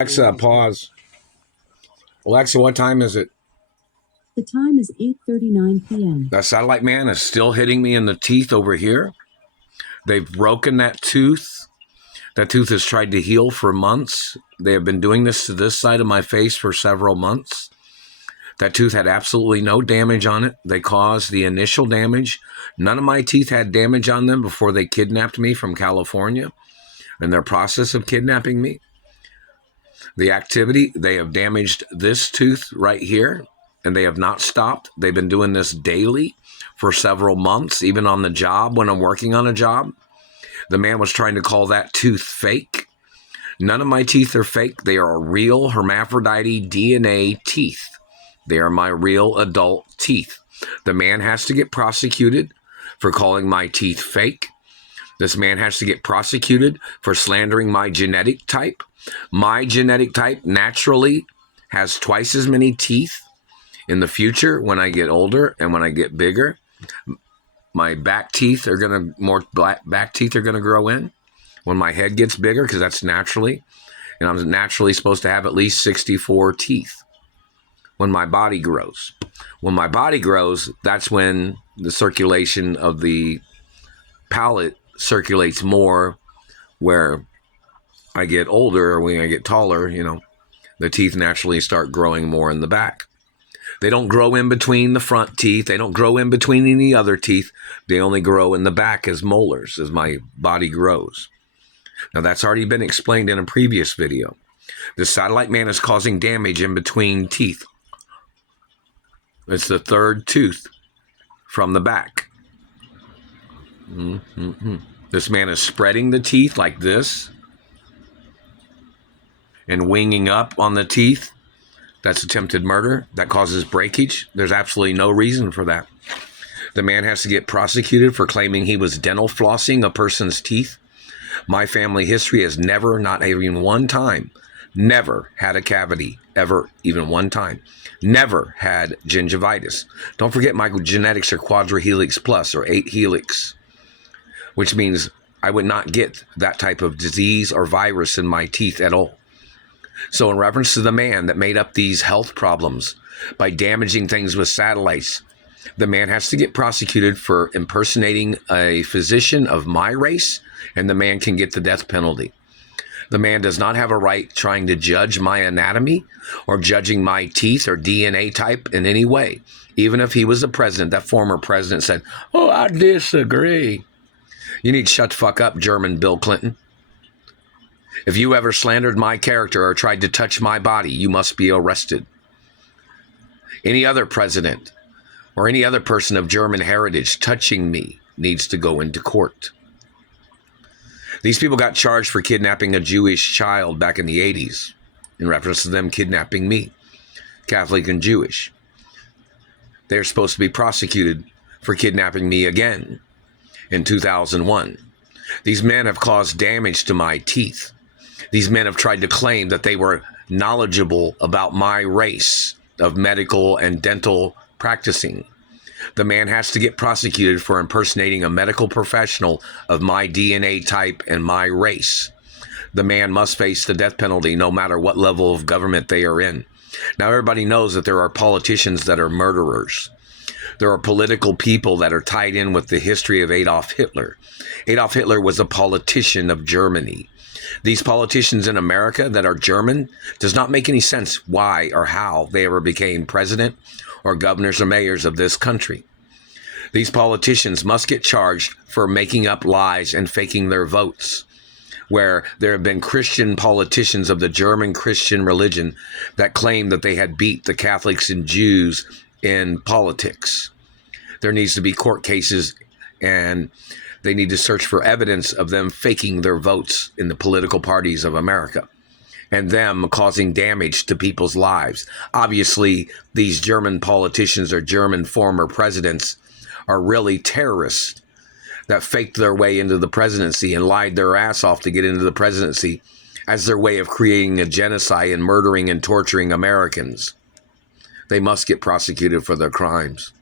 Alexa, pause. Alexa, what time is it? The time is 8:39 p.m. That satellite man is still hitting me in the teeth over here. They've broken that tooth. That tooth has tried to heal for months. They have been doing this to this side of my face for several months. That tooth had absolutely no damage on it. They caused the initial damage. None of my teeth had damage on them before they kidnapped me from California. In their process of kidnapping me, the activity, they have damaged this tooth right here, and they have not stopped. They've been doing this daily for several months, even on the job when I'm working on a job. The man was trying to call that tooth fake. None of my teeth are fake. They are real hermaphrodite DNA teeth. They are my real adult teeth. The man has to get prosecuted for calling my teeth fake. This man has to get prosecuted for slandering my genetic type. My genetic type naturally has twice as many teeth in the future when I get older and when I get bigger. My back teeth are going to, more back teeth are going to grow in when my head gets bigger, because that's naturally. And I'm naturally supposed to have at least 64 teeth when my body grows. When my body grows, that's when the circulation of the palate circulates more. Where I get older, or when I get taller, the teeth naturally start growing more in the back. They don't grow in between the front teeth. They don't grow in between any other teeth. They only grow in the back as molars as my body grows. Now, that's already been explained in a previous video. The satellite man is causing damage in between teeth. It's the third tooth from the back. This man is spreading the teeth like this and winging up on the teeth. That's attempted murder. That causes breakage. There's absolutely no reason for that. The man has to get prosecuted for claiming he was dental flossing a person's teeth. My family history has never, not even one time, never had a cavity, ever, even one time. Never had gingivitis. Don't forget my genetics are quadrihelix plus, or 8 helix, which means I would not get that type of disease or virus in my teeth at all. So in reference to the man that made up these health problems by damaging things with satellites, the man has to get prosecuted for impersonating a physician of my race, and the man can get the death penalty. The man does not have a right trying to judge my anatomy or judging my teeth or DNA type in any way. Even if he was the president, that former president said, "Oh, I disagree." You need to shut the fuck up, German Bill Clinton. If you ever slandered my character or tried to touch my body, you must be arrested. Any other president or any other person of German heritage touching me needs to go into court. These people got charged for kidnapping a Jewish child back in the 80s, in reference to them kidnapping me, Catholic and Jewish. They're supposed to be prosecuted for kidnapping me again in 2001. These men have caused damage to my teeth. These men have tried to claim that they were knowledgeable about my race of medical and dental practicing. The man has to get prosecuted for impersonating a medical professional of my DNA type and my race. The man must face the death penalty no matter what level of government they are in. Now, everybody knows that there are politicians that are murderers. There are political people that are tied in with the history of Adolf Hitler. Adolf Hitler was a politician of Germany. These politicians in America that are German, does not make any sense why or how they ever became president or governors or mayors of this country. These politicians must get charged for making up lies and faking their votes, where there have been Christian politicians of the German Christian religion that claim that they had beat the Catholics and Jews in politics. There needs to be court cases, and they need to search for evidence of them faking their votes in the political parties of America and them causing damage to people's lives. Obviously, these German politicians or German former presidents are really terrorists that faked their way into the presidency and lied their ass off to get into the presidency as their way of creating a genocide and murdering and torturing Americans. They must get prosecuted for their crimes.